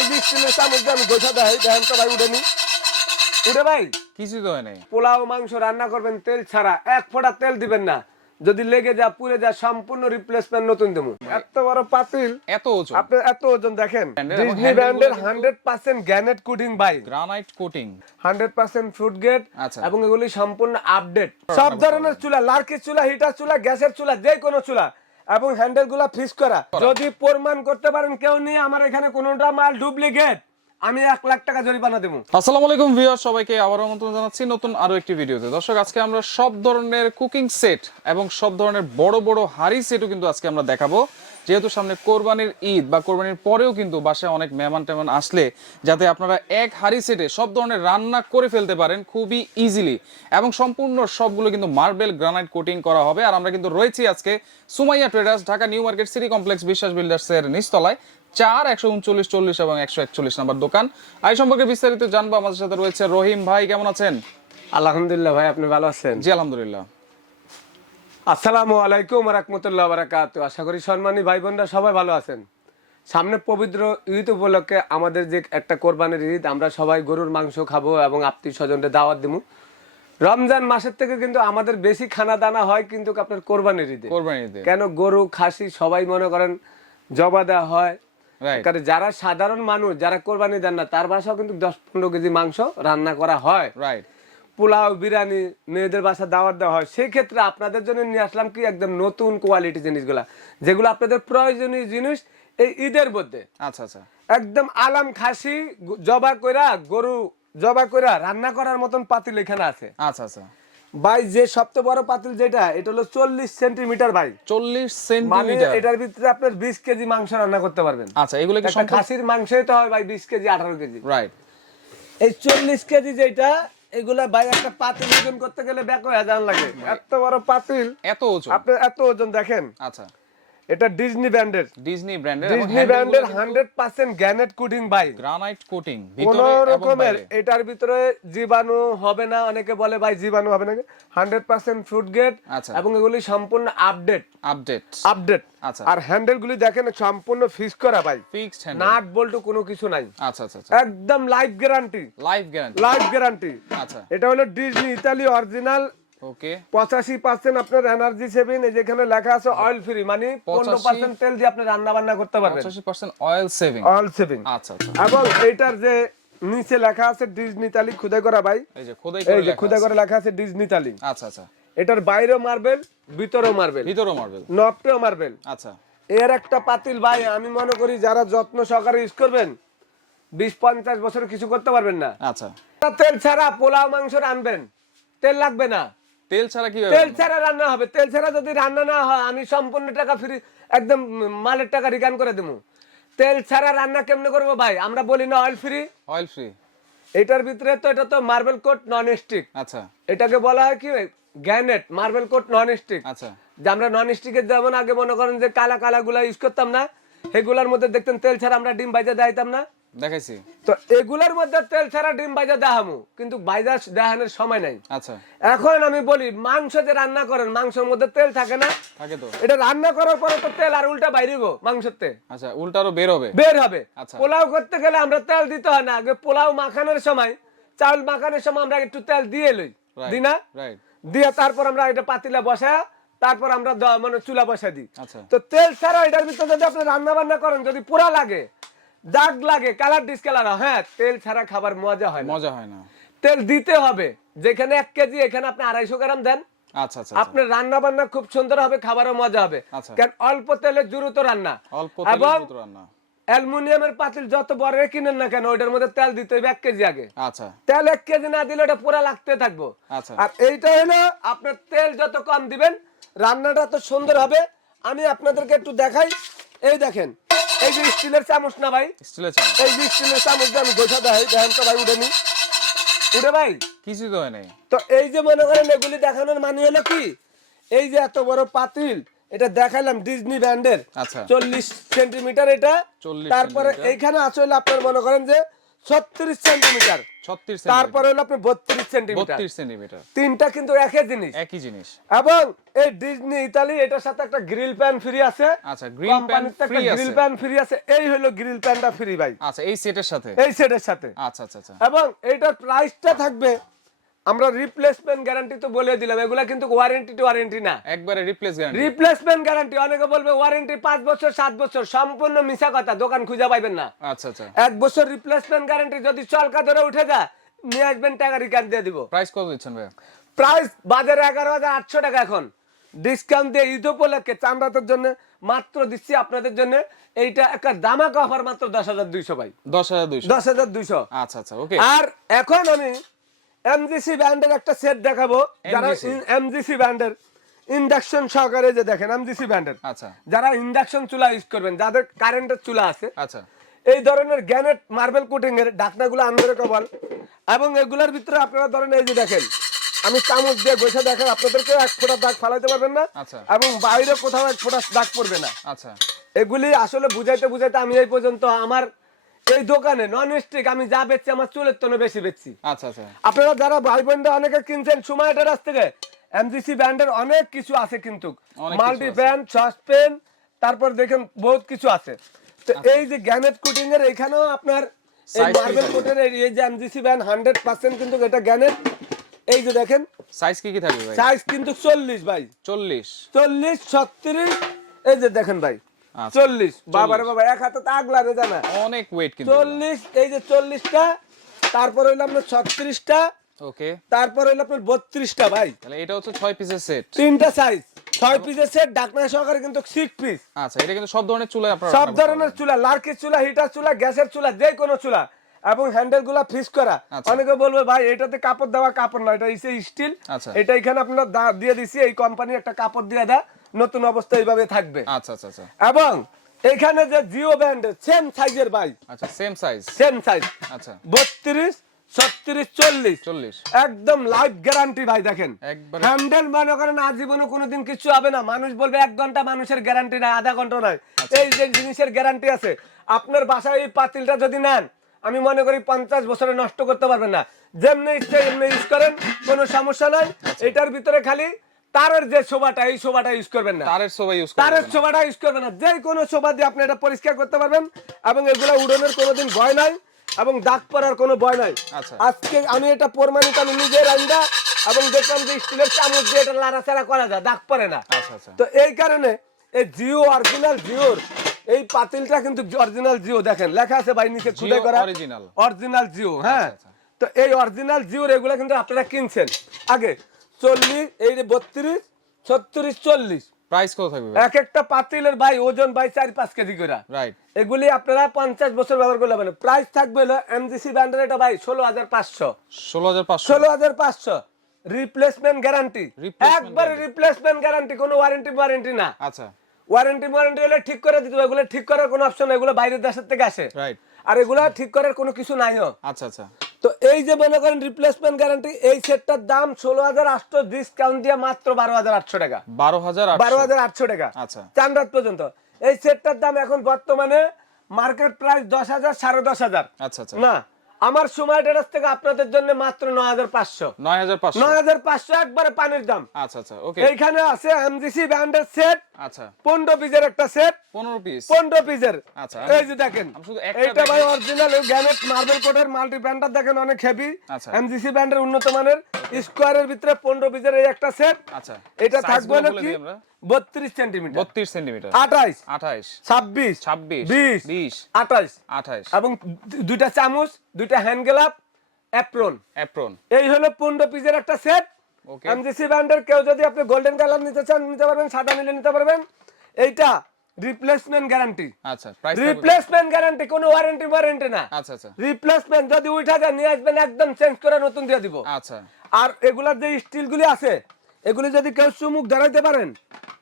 এই যে স্টিলের চামচ দিয়ে আমি গোছা দেয় দেখেন তো ভাই উঠেনি উঠে ভাই কিছু তো হয় নাই। পোলাও মাংস রান্না করবেন তেল ছাড়া, এক ফোঁটা তেল দিবেন না, যদি লেগে যা পুড়ে যা সম্পূর্ণ রিপ্লেসমেন্ট নতুন দেবো। এত বড় পাতিল, এত ওজন, আপনি এত ওজন দেখেন, Branded এবং ডিজনি handle ব্র্যান্ডের গুলো 100% গ্রানাইট কোটিং ভাই, গ্রানাইট কোটিং। 100% ফুড গ্রেড, আচ্ছা। এবং এগুলি সম্পূর্ণ আপডেট। সব ধরনের চুলা, লার্কির চুলা, হিটার চুলা, গ্যাসের চুলা, যে কোনো চুলা, এবং হ্যান্ডেল গুলা ফিক্স করা। যদি প্রমাণ করতে পারেন কেউ নিয়ে আমার এখানে কোনোটা মাল ডুপ্লিকেট, আমি 1 লাখ টাকা জরিমানা দেবো। আসসালামু আলাইকুম ভিউয়ার, সবাইকে আবার আমন্ত্রণ জানাচ্ছি নতুন আরো একটি ভিডিওতে। দর্শক, আজকে আমরা সব ধরনের কুকিং সেট এবং সব ধরনের বড় বড় হাড়ি সেটও কিন্তু আজকে আমরা দেখাবো। যেহেতু সামনে কোরবানির ঈদ বা কোরবানির পরেও কিন্তু বাসায় অনেক মেহমান টেমান আসলে যাতে আপনারা এক হাড়ি সেটে সব ধরনের রান্না করে ফেলতে পারেন খুবই ইজিলি, এবং সম্পূর্ণ সবগুলো কিন্তু মার্বেল গ্রানাইট কোটিং করা হবে। আর আমরা কিন্তু রয়েছি আজকে Sumaiya traders, Dhaka new market city complex, বিশ্বাস বিল্ডার্সের নিচতলায় 4-139-40 এবং 141 নম্বর দোকান। এই সম্পর্কে বিস্তারিত জানবো। আমাদের সাথে রয়েছে রহিম ভাই, কেমন আছেন? আলহামদুলিল্লাহ ভাই, আপনি ভালো আছেন? জি আলহামদুলিল্লাহ। আসসালামু আলাইকুম ওয়া রাহমাতুল্লাহি ওয়া বারাকাতুহু। আশা করি সম্মানী ভাই বোনরা সবাই ভালো আছেন। সামনে পবিত্র ঈদ উপলক্ষে আমাদের যে একটা কোরবানির ঈদ, আমরা সবাই গরুর মাংস খাবো এবং আত্মীয় স্বজনদের দাওয়াত দিব। রমজান মাসের থেকে কিন্তু আমাদের বেশি খানা দানা হয় কিন্তু আপনার কোরবানির ঈদে। কোরবানির ঈদে কেন গরু খাসি সবাই মনে করেন জবা দেওয়া হয়। রাইট। কারণ যারা সাধারণ মানুষ, যারা কোরবানি দেন না, তার বাসাও কিন্তু 10-15 কেজি মাংস রান্না করা হয়। রাইট। পোলাও, বিরিয়ানি, মেয়েদের বাসা দাওয়াত দেওয়া হয়। সেই ক্ষেত্রে আপনাদের জন্য নিয়ে আসলাম কি একদম নতুন কোয়ালিটি জিনিসগুলা, যেগুলো আপনাদের প্রয়োজনীয় জিনিস এই ঈদের মধ্যে। আচ্ছা আচ্ছা। একদম আলাম খাসি জবা কইরা, গরু জবা কইরা রান্না করার মতন পাতিল এখানে আছে। আচ্ছা আচ্ছা। ভাই যে সবচেয়ে বড় পাতিল যেটা, এটা হলো 40 সেন্টিমিটার ভাই। 40 মানে সেন্টিমিটার। এটার ভিতরে আপনার 20 কেজি মাংস রান্না করতে পারবেন। আচ্ছা, এগুলো কি একটা খাসির মাংসই তো হয় ভাই 20 কেজি 18 কেজি। রাইট। এই 40 কেজি যেটা, এগুলা ভাই একটা পাতিল ওজন করতে গেলে ব্যাক হয়ে যান লাগে। এত বড় পাতিল, এত ওজন। আপনি এত ওজন দেখেন। আচ্ছা। এটা ডিজনি ব্র্যান্ডের, ডিজনি ব্র্যান্ডের, ডিজনি ব্র্যান্ডের 100% গ্রানাইট কোটিং ভাই। গ্রানাইট কোটিং কোন ভিতরে এবং রকমের বাইরে। এটার ভিতরে জীবাণু হবে না। অনেকে বলে ভাই জীবাণু হবে না, 100% ফুড গ্রেড, আচ্ছা। এবং এগুলি সম্পূর্ণ আপডেট। আপডেট। আচ্ছা। আর হ্যান্ডেল গুলি দেখেন সম্পূর্ণ ফিক্স করা ভাই, ফিক্সড হ্যান্ডেল। নাট বল্টু কোনো কিছু নাই। আচ্ছা আচ্ছা আচ্ছা। একদম life guarantee, life guarantee. Life guarantee. আচ্ছা। এটা হলো ডিজনি ইতালি অরিজিনাল। ওকে। 85% আপনার এনার্জি সেভিং। এই যেখানে লেখা আছে অয়েল ফ্রি, মানে 15% তেল দিয়ে আপনি রান্না বান্না করতে পারবেন। 85% অয়েল সেভিং। Oil saving. আচ্ছা আচ্ছা। এবং এইটার যে নিচে লেখা আছে ডিজনি ইতালি খোদাই করা ভাই, এই যে খোদাই এই করে যে লেখা খোদাই আছে। করে লেখা আছে ডিজনি ইতালি। আচ্ছা আচ্ছা। এটার বাইরেও মার্বেল, ভিতরেও মার্বেল, ভিতরও মার্বেল। নবটেও মার্বেল। আচ্ছা। এর একটা পাতিল ভাই, আমি মনে করি যারা যত্ন সহকারে ইউজ করবেন 20-50 বছর কিছু করতে পারবেন না। আচ্ছা। তেল ছাড়া পোলাও মাংস রান্নবেন, তেল লাগবে না। তেল ছাড়া কিভাবে? তেল ছাড়া রান্না হবে। তেল ছাড়া যদি রান্না না হয়, আমি সম্পূর্ণ টাকা ফ্রি, একদম মালের টাকা রিটার্ন করে দেবো। তেল ছাড়া রান্না কেমনে করবো ভাই? আমরা বলি না অয়েল ফ্রি। Oil free. এটার ভিতরে তো, এটা তো মার্বেল কোট নন স্টিক। আচ্ছা এটাকে বলা হয় কি granite marble coat non stick. আচ্ছা। যে আমরা নন স্টিকের যেমন আগে মনে করেন যে কালা কালা গুলা ইউজ করতাম না, সেগুলোর মধ্যে দেখতেন তেল ছাড়া আমরা ডিম ভাজা দেখাইতাম না। দেখাইছি। তো এগুলোর মধ্যে তেল ছাড়া ডিম ভাজা দেখামু, কিন্তু ভাজা দেখানোর সময় নাই। আচ্ছা। এখন আমি বলি, মাংস যে রান্না করেন, মাংসের মধ্যে তেল থাকে না? থাকে তো। এটা রান্না করার পরে তো তেল আর উল্টা বাইরিব মাংসতে, আচ্ছা, উল্টারও বের হবে। বের হবে। আচ্ছা। পোলাও করতে গেলে আমরা তেল দিতে হয় না, আগে পোলাও মাখানোর সময়, চাউল মাখানোর সময় আমরা একটু তেল দিয়ে লই, দিই না? রাইট। দিয়ে তারপর আমরা এটা পাতিলা বসায়, তারপর আমরা মানে চুলা বসাই দিই। আচ্ছা। তো তেল ছাড়া এটার ভিতরে যদি আপনি রান্না বান্না করেন, যদি পোড়া লাগে, দাগ লাগে, কালার ডিসকালার, হ্যাঁ, তেল ছাড়া খাবার মজা হয় না। মজা হয় না। তেল দিতে হবে। যেখানে 1 কেজি, এখানে আপনি 250 গ্রাম দেন। আচ্ছা আচ্ছা। আপনার রান্না বান্না খুব সুন্দর হবে, খাবারও মজা হবে। আচ্ছা। কারণ অল্প তেলে দ্রুত রান্না। অল্প তেলে এবং দ্রুত রান্না। অ্যালুমিনিয়ামের পাতিল যত বড় কিনেন না কেন, ওইটার মধ্যে তেল দিতে হবে 1 কেজি আগে। আচ্ছা। তেল 1 কেজি না দিলে ওটা পুরা লাগতে থাকবো। আচ্ছা। আর এইটা হলো আপনার তেল যত কম দিবেন, রান্নাটা তো সুন্দর হবে। আমি আপনাদেরকে একটু দেখাই। এই দেখেন, এই যে স্টিলের চামচ না ভাই, স্টিলের চামচ। এই যে স্টিলের চামচ দিয়ে আমি গোছা দেয় দেখেন তো ভাই উঠেনি, উঠে ভাই। কিছু তো হয় নাই। তো এই যে মনে করেন এগুলি দেখানোর মানে হলো কি, এই যে এত বড় পাতিল, এটা দেখাইলাম ডিজনি ব্র্যান্ডের। আচ্ছা। 40 সেন্টিমিটার এটা। 40 তারপরে সেন্টিমিটার। এইখানে আছে হলো আপনার মনে করেন যে 36 সেন্টিমিটার, 36 তারপরে হলো আপনার 32 সেন্টিমিটার। 32 সেন্টিমিটার, তিনটা কিন্তু একই জিনিস। একই জিনিস। এবং এই ডিজনি ইতালি এটার সাথে একটা গ্রিল প্যান ফ্রি আছে। আচ্ছা, গ্রিল প্যান ফ্রি আছে। গ্রিল প্যান ফ্রি আছে, এই হলো গ্রিল প্যানটা ফ্রি ভাই। আচ্ছা, এই সেটের সাথে, এই সেটের সাথে। আচ্ছা আচ্ছা আচ্ছা। এবং এইটার প্রাইসটা থাকবে, আমরা রিপ্লেসমেন্ট গ্যারান্টি তো বলে দিলাম, এগুলা কিন্তু ওয়ারেন্টি টু ওয়ারেন্টি না, একবারে রিপ্লেস গ্যারান্টি। Replacement guarantee. অনেকে বলবে ওয়ারেন্টি 5 বছর 7 বছর, সম্পূর্ণ মিছা কথা, দোকান খুঁজে পাইবেন না। আচ্ছা আচ্ছা। 1 বছর রিপ্লেসমেন্ট গ্যারান্টি, যদি চলকা ধরে উঠে যায় নিয়ে আসবেন, টাকা রিটার্ন দিয়ে দিব। প্রাইস কত দিচ্ছেন ভাই? প্রাইস বাজারে 11,800 টাকা, এখন ডিসকাউন্ট দিয়ে ঈদ উপলক্ষে চামড়াতের জন্য মাত্র দিচ্ছি আপনাদের জন্য এইটা একটা দামাকা অফার, মাত্র 10,200 ভাই। 10,200, 10,200। আচ্ছা আচ্ছা, ওকে। আর এখন আমি এমজিসি ব্র্যান্ডের একটা সেট দেখাবো, যারা এমজিসি ব্র্যান্ডের ইন্ডাকশন সহকারে, যে দেখেন এমজিসি ব্র্যান্ডের, আচ্ছা যারা ইন্ডাকশন চুলা ইউজ করবেন, যাদের কারেন্টের চুলা আছে, আচ্ছা। এই ধরনের গ্যানেট মার্বেল কোটিং এর ঢাকনাগুলো আনব্রেকেবল। এবং এগুলোর ভিতরে আপনারা ধরেন এই যে দেখেন, আমি চামচ দিয়ে বসে দেখেন, আপনাদেরকে 1 ফোঁটা দাগ ফালাইতে পারবেন না, আচ্ছা। এবং বাইরে কোথাও 1 ফোঁটা দাগ পড়বে না। আচ্ছা, এগুলি আসলে বুঝাইতে বুঝাইতে আমি এই পর্যন্ত আমার এই দোকানে নন স্টিক আমি যা বেচছি, আমার চুলের টনে বেশি বেচছি। আচ্ছা আচ্ছা। আপনারা যারা ভাই বোনরা অনেকে কিনছেন সময় টেরাস থেকে, এমজিসি ব্র্যান্ডের অনেক কিছু আছে কিন্তু, মাল্টি ব্র্যান্ড সসপেন, তারপর দেখেন বহুত কিছু আছে। তো এই যে গ্যানেট কোটিং এর এখানেও আপনার এই মার্বেল কোটের এই যে এমজিসি ব্র্যান্ড 100% কিন্তু এটা গ্যানেট। এই যে দেখেন সাইজ কি কি থাকবে ভাই? সাইজ কিন্তু 40 ভাই, 40, 40, 36, এই যে দেখেন ভাই 40। বাবারে বাবা, এক হাতে তো আগলা রে জানা, অনেক ওয়েট কিন্তু। 40, এই যে 40টা, তারপর হইলো আপনার 36টা, ওকে। তারপর হইলো আপনার 32টা ভাই। তাহলে এটা হচ্ছে 6 পিসের সেট, তিনটা সাইজ, 6 পিসের সেট, ঢাকনা সহকারে কিন্তু 6 পিস। আচ্ছা, এটা কিন্তু সব ধরনের চুলায় আপনারা সব ধরনের চুলা, লার্কির চুলা, হিটার চুলা, গ্যাসের চুলা, যে কোনো চুলা, এবং হ্যান্ডেল গুলা ফিক্স করা। অনেকে বলবে ভাই এটাতে কাপড় দেওয়া, কাপড় না, এটা স্টিল। আচ্ছা, এটা এখানে আপনারা দিয়ে দিছি, এই কোম্পানি একটা কাপড় দিয়ে দেয়, নতুন অবস্থা এইভাবে থাকবে। আচ্ছা আচ্ছা আচ্ছা। এবং এখানে যে জিও ব্র্যান্ডের সেম সাইজের ভাই, আচ্ছা, সেম সাইজ, সেম সাইজ, আচ্ছা 32, 36, 40, 40, একদম লাইফ গ্যারান্টি ভাই। দেখেন একবার হ্যান্ডেল মনে করেন আজীবনে কোনোদিন কিছু হবে না। মানুষ বলবে 1 ঘন্টা, মানুষের গ্যারান্টি নাই, আধা ঘন্টা নাই, এই যে জিনিসের গ্যারান্টি আছে। আপনার বাসায় এই পাতিলটা যদি নেন, আমি মনে করি 50 বছরে নষ্ট করতে পারবেন না। যেমনি ইচ্ছে এমনি ইউজ করেন, কোনো সমস্যা নাই। এটার ভিতরে খালি তারের যে শোভাটা, এই শোভাটা ইউজ করবেন না, তারের সোবা ইউজ করবেন, তারের শোভাটা ইউজ করবেন না। যে কোনো শোভা দিয়ে আপনি এটা পরিষ্কার করতে পারবেন, এবং এগুলো উড়নের কোনোদিন ভয় নাই, এবং দাগ পড়ার কোনো ভয় নাই। আচ্ছা। আজকে আমি এটা প্রমাণিত, আমি নিজে রান্না, এবং দেখলাম যে স্টিলের চামচ দিয়ে এটা লাড়াচাড়া করা যায়, দাগ পড়ে না। আচ্ছা আচ্ছা। তো এই কারণে এই জিও অরিজিনাল জিওর এই পাতিলটা কিন্তু অরিজিনাল জিও, দেখেন লেখা আছে ভাই নিচে খুদাই করা, অরিজিনাল, অরিজিনাল জিও। হ্যাঁ, তো এই অরিজিনাল জিওর এগুলা কিন্তু আপনারা কিনছেন আগে 40, এই যে 32, 36, 40। প্রাইস কত থাকবে? এক একটা পাতিলের ভাই ওজন ভাই 4-5 কেজি করে, রাইট। এগুলি আপনারা 50 বছর ব্যবহার করলে হবে। প্রাইস থাকবে হলো এমজিসি ব্র্যান্ডের এটা ভাই 16,500, 16,500, 16,500। রিপ্লেসমেন্ট গ্যারান্টি, একবারে রিপ্লেসমেন্ট গ্যারান্টি, কোনো ওয়ারেন্টি না। আচ্ছা, ওয়ারেন্টি হলে ঠিক করে দিতে হবে, এগুলো ঠিক করার কোনো অপশন নাই, এগুলো বাইরের দেশের থেকে আসে, রাইট। আর এগুলা ঠিক করার কোনো কিছু নাইও। আচ্ছা আচ্ছা। তো এই যে মনে করেন রিপ্লেসমেন্ট গ্যারান্টি, এই সেটটার দাম 16,800, ডিসকাউন্ট দিয়ে মাত্র 12,800 টাকা, 12,800 টাকা। আচ্ছা, চান রাত পর্যন্ত। এই সেটটার দাম এখন বর্তমানে মার্কেট প্রাইস 10,000, 10,500। আচ্ছা আচ্ছা। না, আমার সময় টেরাস থেকে আপনাদের জন্য মাত্র 9,500, 9,500, 9,500, একবারে পানির দাম। আচ্ছা আচ্ছা, ওকে। এইখানে আছে এমজিসি ব্র্যান্ডের সেট, আচ্ছা 15 পিসের একটা সেট, 15 পিস, 15 পিসের। আচ্ছা, এই যে দেখেন, আমি শুধু একটা এইটা ভাই অরিজিনাল গ্যানেট মার্বেল কোটের মাল্টি ব্র্যান্ডটা দেখেন, অনেক হেভি, আচ্ছা, এমজিসি ব্র্যান্ডের উন্নত মানের, স্কোয়ারের ভিতরে 15 পিসের এই একটা সেট। আচ্ছা, এটা size থাকবে গুলো না বলে কি দিই আমরা। 32 সেন্টিমিটার, 32 সেন্টিমিটার, 28, 28, 26, 26, 20, 20, 28, 28, এবং দুইটা চামচ, দুইটা হ্যান্ড গ্লাভ, অ্যাপ্রন। অ্যাপ্রন। এই হলো 15 পিসের একটা সেট। ওকে। এমজিসি ব্র্যান্ডের কেউ যদি আপনি গোল্ডেন কালার নিতে চান নিতে পারবেন, সাদা নিলে নিতে পারবেন। এইটা রিপ্লেসমেন্ট গ্যারান্টি, আচ্ছা, প্রাইস রিপ্লেসমেন্ট গ্যারান্টি, কোনো ওয়ারেন্টি না। আচ্ছা আচ্ছা, রিপ্লেসমেন্ট যদি উঠা যায় নিয়ে আসবেন, একদম চেঞ্জ করে নতুন দিয়ে দিব। আচ্ছা। আর এগুলার যে স্টিলগুলি আছে, এগুলি যদি কেউ চুমুক ধরাইতে পারেন,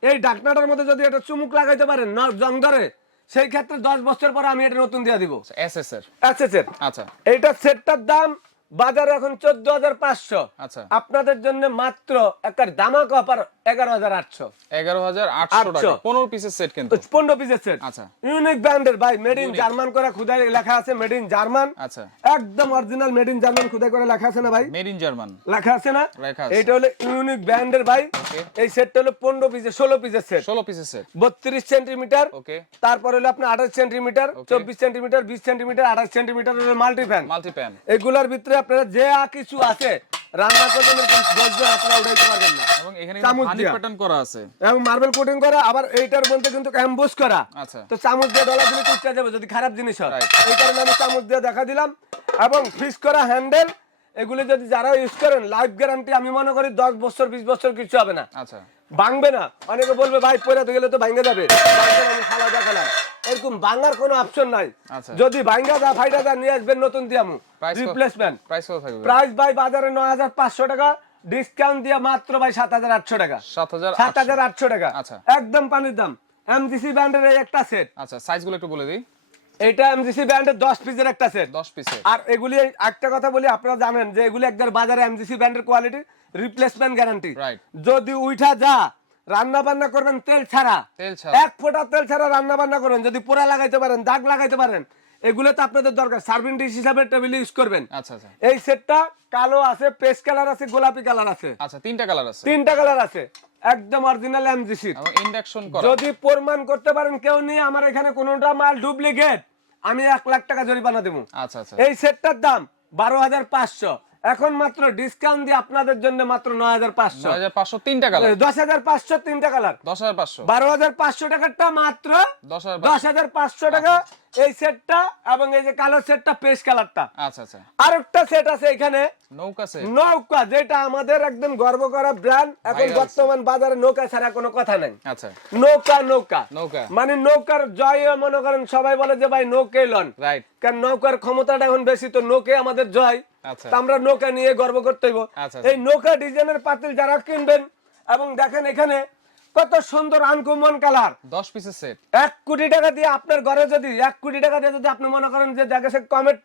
এই ঢাকনাটার মধ্যে যদি একটা চুমুক লাগাইতে পারেন না জং ধরে, সেই ক্ষেত্রে 10 বছর পরে আমি এটা নতুন দিয়ে দিব। SSR, SSR. আচ্ছা, এইটা সেটটার দাম বাজারে এখন 14,500, আচ্ছা, আপনাদের জন্য মাত্র একটা দামাক অফার 11,800 11,800 টাকা 15 পিসের সেট কিন্তু 15 পিসের সেট। আচ্ছা ইউনিক ব্র্যান্ডের ভাই, মেড ইন জার্মান করে খুদাই লেখা আছে, মেড ইন জার্মান, আচ্ছা একদম অরিজিনাল মেড ইন জার্মান খুদাই করে লেখা আছে না ভাই? মেড ইন জার্মান লেখা আছে না? লেখা আছে। এটা হলো ইউনিক ব্র্যান্ডের ভাই। ওকে এই সেটটা হলো 15 পিসের 16 পিসের সেট, 16 পিসের সেট 32 সেন্টিমিটার, ওকে তারপর হলো আপনার 28 সেন্টিমিটার, 24 সেন্টিমিটার, 20 সেন্টিমিটার, 28 সেন্টিমিটার হলো মাল্টি ফ্যান। মাল্টি প্যান এগুলোর ভিতরে আপনারা যে কিছু আছে রান্না করবেন বসবেন আপনারা উঠাইতে পারবেন না। এবং এখানে চামচ হানি দিয়া। প্যাটার্ন করা আছে এবং মার্বেল কোটিং করা, আবার এইটার মধ্যে কিন্তু এমবোস করা। আচ্ছা তো চামচ দিয়ে ডলা দিলে টুকটা যাবে যদি খারাপ জিনিস হয়। Right. এই কারণে আমি চামচ দিয়ে দেখা দিলাম। এবং ফিক্স করা হ্যান্ডেল, এগুলি যদি যারা ইউজ করেন লাইফ গ্যারান্টি আমি মনে করি 10 বছর 20 বছর কিছু হবে না, আচ্ছা ভাঙবে না। অনেকে বলবে ভাই পরে গেলে তো ভাঙে যাবে, আমি খালা দেখালাম, এরকম ভাঙার কোনো অপশন নাই। আচ্ছা যদি ভাঙা যা ফাইটা যা নিয়ে আসবেন নতুন দিয়ামু Price কত? রিপ্লেসমেন্ট। প্রাইস কত থাকবে প্রাইস ভাই বাজারে 9,500 টাকা, ডিসকাউন্ট দিয়ে মাত্র ভাই 7,800 টাকা। 7,800 7,800 টাকা আচ্ছা একদম পানির দাম। এমজিসি ব্র্যান্ডের এই একটা সেট, আচ্ছা সাইজগুলো একটু বলে দিই এটা এমজিসি ব্র্যান্ডের 10 পিসের একটা সেট। 10 পিসের আর এগুলি একটা কথা বলি, আপনারা জানেন যে এগুলি একবার বাজারে এমজিসি ব্র্যান্ডের কোয়ালিটি রিপ্লেসমেন্ট গ্যারান্টি। রাইট যদি উঠা যা রান্না বান্না করবেন তেল ছাড়া, তেল ছাড়া এক ফোঁটা তেল ছাড়া রান্না বান্না করবেন, যদি পোড়া লাগাইতে পারেন দাগ লাগাইতে পারেন, এগুলো তো আপনাদের দরকার। সার্ভিং ডিশ হিসাবে টেবিলে ইউজ করবেন। আচ্ছা আচ্ছা এই সেটটা কালো আছে, পেস্ট কালার আছে, গোলাপি কালার আছে, আচ্ছা তিনটা কালার আছে 3টা কালার আছে, একদম অরিজিনাল এমজিসি। এবং ইন্ডাকশন করা যদি প্রমাণ করতে পারেন কেউ নিয়ে আমার এখানে কোনোটা মাল ডুপ্লিকেট, আমি 1 লাখ টাকা জরিমানা দেবো। আচ্ছা আচ্ছা এই সেটটার দাম 12,500, এখন মাত্র ডিসকাউন্ট দিয়ে আপনাদের জন্য মাত্র 9,500। 9,500 তিনটা কালার 10,500 3টা কালার, 10,500 12,500 টাকারটা মাত্র 10,500 টাকা এই সেটটা। এবং এই যে কালার সেটটা পেস্ট কালারটা। আচ্ছা আচ্ছা আরেকটা সেট আছে এখানে নৌকা সেট নৌকা, যেটা আমাদের একদম গর্ব করা ব্র্যান্ড। এখন Viral বর্তমান বাজারে নৌকা ছাড়া কোনো কথা নাই। আচ্ছা নৌকা নৌকা নৌকা মানে নৌকার জয় মনে করেন, সবাই বলে যে ভাই নৌকে লন, রাইট কারণ নৌকার ক্ষমতাটা এখন বেশি, তো নৌকে আমাদের জয়। আচ্ছা তো আমরা নৌকা নিয়ে গর্ব করতে হইব। আচ্ছা এই নৌকা ডিজাইনের পাতিল যারা কিনবেন, এবং দেখেন এখানে কত সুন্দর আনকমন কালার। 10 পিসের সেট 1 কোটি টাকা দিয়ে আপনার ঘরে যদি 1 কোটি টাকা দিয়ে যদি আপনি মনে করেন যে জায়গা সে কমেট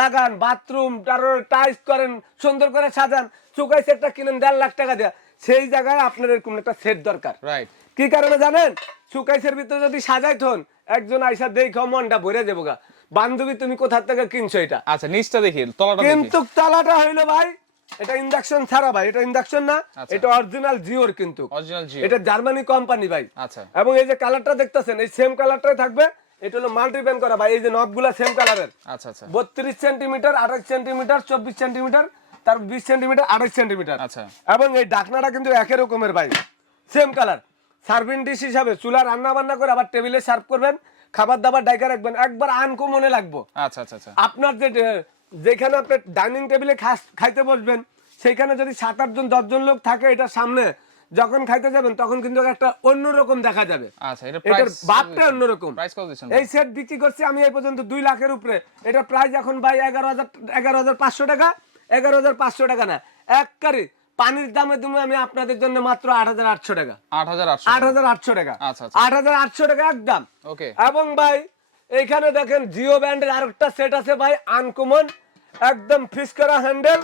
লাগান, বাথরুম টাইলস করেন, সুন্দর করে সাজান, চুকাই সেটটা কিনেন 1.5 লাখ টাকা দিয়ে, সেই জায়গায় আপনার এরকম একটা সেট দরকার। রাইট কি কারণে জানেন? সুকাইসের ভিতরে যদি সাজাইতন একজন আইসা দেখো মনটা ভরে যাবো গা, বান্ধবী তুমি কোথা থেকে কিনছো এটা। আচ্ছা নিচটা দেখি তলাটা দেখি কিন্তু তালাটা হইলো ভাই, এটা ইন্ডাকশন ছাড়া ভাই, এটা ইন্ডাকশন না, আচ্ছা। এটা অরিজিনাল জিওর, কিন্তু অরিজিনাল জি এটা জার্মানি কোম্পানি ভাই। আচ্ছা এবং এই যে কালারটা দেখতেছেন এই সেম কালারটাই থাকবে, এটা হলো মাল্টি প্যান করা ভাই। এই যে নবগুলা সেম কালারের, আচ্ছা আচ্ছা 32 সেন্টিমিটার, 28 সেন্টিমিটার, 24 সেন্টিমিটার, তার 20 সেন্টিমিটার, 28 সেন্টিমিটার। আচ্ছা এবং এই ঢাকনাটা কিন্তু একই রকমের ভাই, সেম কালার। সার্ভিং ডিশ হিসাবে চুলা রান্না বান্না করে আবার টেবিলে সার্ভ করবেন, খাবার দাবার ডাইকা রাখবেন, একবার আনকমনে লাগবো। আচ্ছা আচ্ছা আচ্ছা আপনার যেখানে আপনি ডাইনিং টেবিলে খাইতে বসবেন, সেখানে যদি 7-8 জন 10 জন লোক থাকে, এটা সামনে যখন খাইতে যাবেন তখন কিন্তু একটা অন্যরকম দেখা যাবে। আচ্ছা এটা এটার প্রাইস ভাবটা অন্যরকম। প্রাইস কত দিচ্ছেন এই সেট বিক্রি করছি আমি এই পর্যন্ত 2 লাখের উপরে। এটা প্রাইস এখন ভাই 11,500 টাকা, 11,500 টাকা না, একবারে পানির দামে তুমি আমি আপনাদের জন্য মাত্র 8,800 টাকা, 8,800 8,800 টাকা, আচ্ছা আচ্ছা 8,800 টাকা একদম। ওকে এবং ভাই এইখানে দেখেন জিও ব্র্যান্ডের আরেকটা সেট আছে ভাই, আনকমন, একদম ফিক্স করা হ্যান্ডেল,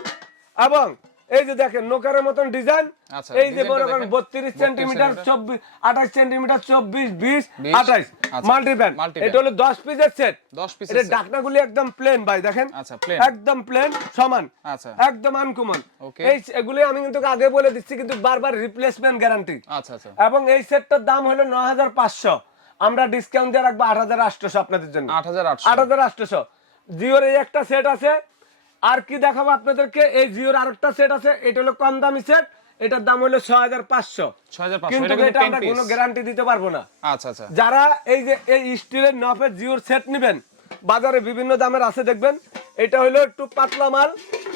এবং এই যে দেখেন নৌকার মতন ডিজাইন। আচ্ছা, এই যে ডিজাইনটা বড় করেন দেখেন। 32 সেন্টিমিটার, 24 28 সেন্টিমিটার, 24 20 28 আচ্ছা, মাল্টি প্যান। multi-pan। এটা হলো 10 পিসের সেট। 10 পিসের এটা সেট ঢাকনাগুলি একদম প্লেন ভাই, দেখেন আচ্ছা প্লেন একদম প্লেন সমান, আচ্ছা একদম আনকমন। ওকে এই এগুলি আমি কিন্তু আগে বলে দিচ্ছি, কিন্তু বারবার রিপ্লেসমেন্ট গ্যারান্টি। আচ্ছা আচ্ছা এবং এই সেটটার দাম হলো 9,500, আমরা ডিসকাউন্ট দিয়ে রাখবো 8,800 আপনাদের জন্য, 8,800 8,800। জিওর এই একটা সেট আছে। আর কি দেখাবো আপনাদেরকে, এই জিওর আরেকটা সেট আছে, এটা হলো কম দামি সেট, এটার দাম হলো 6,500, 6,500 কিন্তু এটা এটা আমরা কোনো গ্যারান্টি দিতে পারবো না। আচ্ছা আচ্ছা যারা এই যে এই স্টিলের নফের জিওর সেট নেবেন, বাজারে বিভিন্ন দামের আছে দেখবেন, এটা হলো একটু পাতলা মাল,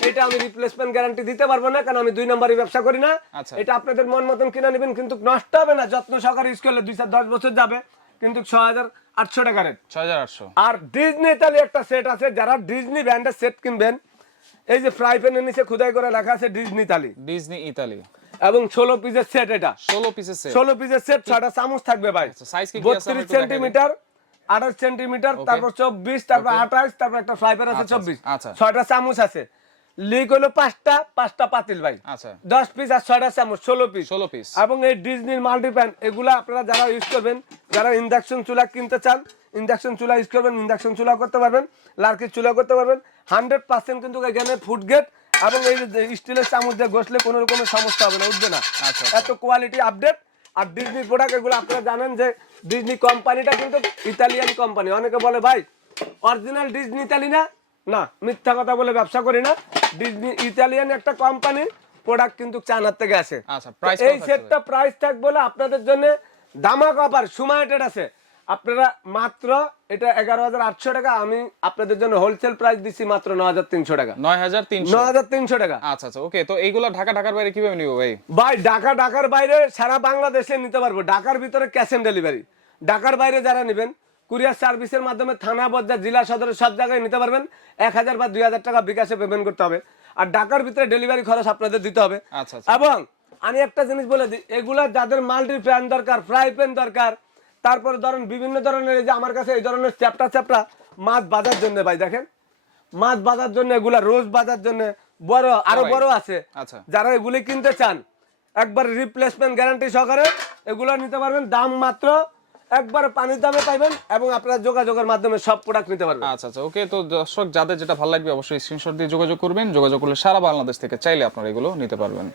এটা আমি রিপ্লেসমেন্ট গ্যারান্টি দিতে পারবো না, কারণ আমি 2 নম্বরই ব্যবসা করি না। আচ্ছা। এটা আপনাদের মন মতন কিনে নেবেন, কিন্তু নষ্ট হবে না, যত্ন সহকারে ইউজ করলে 2-10 বছর যাবে, কিন্তু 6,800 টাকা রেট। 6,800 আর ডিজনি ইতালি একটা সেট আছে, যারা ডিজনি ব্র্যান্ডের সেট কিনবেন, এই যে ফ্রাই প্যানের নিচে খোদাই করে লেখা আছে ডিজনি ইতালি, ডিজনি ইতালি, এবং 16 পিসের সেট। এটা 16 পিসের সেট 16 পিসের সেট, 6টা চামচ থাকবে ভাই, আচ্ছা সাইজ কি কি আছে 32 সেন্টিমিটার, 28 সেন্টিমিটার, তারপর 24, তারপর 28, তারপর একটা ফ্রাই প্যান আছে আচ্ছা, 24, আচ্ছা। 6টা চামচ আছে। লিক হলো 5টা পাতিল ভাই, আচ্ছা 10 পিস আর 6টা চামচ 16 পিস। 16 পিস। এবং এই ডিজনির মাল্টিপ্যান এগুলা আপনারা যারা ইউজ করবেন, যারা ইন্ডাকশন চুলা কিনতে চান, ইন্ডাকশন চুলা ইউজ করবেন, ইন্ডাকশন চুলা করতে পারবেন, লার্কির চুলা করতে পারবেন। 100% কিন্তু এখানে ফুড গ্রেড এবং এই যে স্টিলের চামচ দিয়ে ঘষলে কোনো রকমের সমস্যা হবে না, উঠবে না। আচ্ছা এত কোয়ালিটি আপডেট। আর ডিজনি প্রোডাক্ট এগুলো আপনারা জানেন যে ডিজনি কোম্পানিটা কিন্তু ইতালিয়ান কোম্পানি। অনেকে বলে ভাই অরিজিনাল ডিজনি ইতালি না, না মিথ্যা কথা বলে ব্যবসা করি না। ডিজনি ইতালিয়ান একটা কোম্পানি, প্রোডাক্ট কিন্তু চায়নার থেকে আসে। আচ্ছা প্রাইস এই সেটটা প্রাইস থাকবে বলে আপনাদের জন্য দামাক অফার সুমাইটেড আছে। আপনারা মাত্র এটা 11,800 টাকা, আমি আপনাদের জন্য হোলসেল প্রাইস দিছি মাত্র 9,300 টাকা। 9,300 9,300 টাকা। আচ্ছা আচ্ছা ওকে। তো এইগুলা ঢাকার বাইরে কিভাবে নিব ভাই? ভাই ঢাকার বাইরে সারা বাংলাদেশে নিতে পারবো। ঢাকার ভিতরে ক্যাশ অন ডেলিভারি। ঢাকার বাইরে যারা নেবেন কুরিয়ার সার্ভিসের মাধ্যমে থানা পর্যায়ে জেলা সদরের সব জায়গায় নিতে পারবেন। 1,000 বা 2,000 টাকা বিকাশে পেমেন্ট করতে হবে। আর ঢাকার ভিতরে ডেলিভারি খরচ আপনাদের দিতে হবে। আচ্ছা আচ্ছা এবং আমি একটা জিনিস বলে দিই, এগুলা যাদের মাল্টি প্যান দরকার, ফ্রাই প্যান দরকার, তারপরে ধরেন বিভিন্ন ধরনের, এই যে আমার কাছে এই ধরনের চ্যাপটা মাছ বাজার জন্য ভাই দেখেন, মাছ বাজার জন্য এগুলা, রোজ বাজার জন্য বড় আরো বড় আছে। আচ্ছা যারা এগুলি কিনতে চান একবার রিপ্লেসমেন্ট গ্যারান্টি সহকারে এগুলো নিতে পারবেন। দাম মাত্র একবার পানির দামে পাইবেন এবং আপনারা যোগাযোগের মাধ্যমে সব প্রোডাক্ট নিতে পারবেন। আচ্ছা আচ্ছা ওকে। তো দর্শক যাদের যেটা ভালো লাগবে অবশ্যই স্ক্রিনশট দিয়ে যোগাযোগ করবেন। যোগাযোগ করলে সারা বাংলাদেশ থেকে চাইলে আপনারা এগুলো নিতে পারবেন।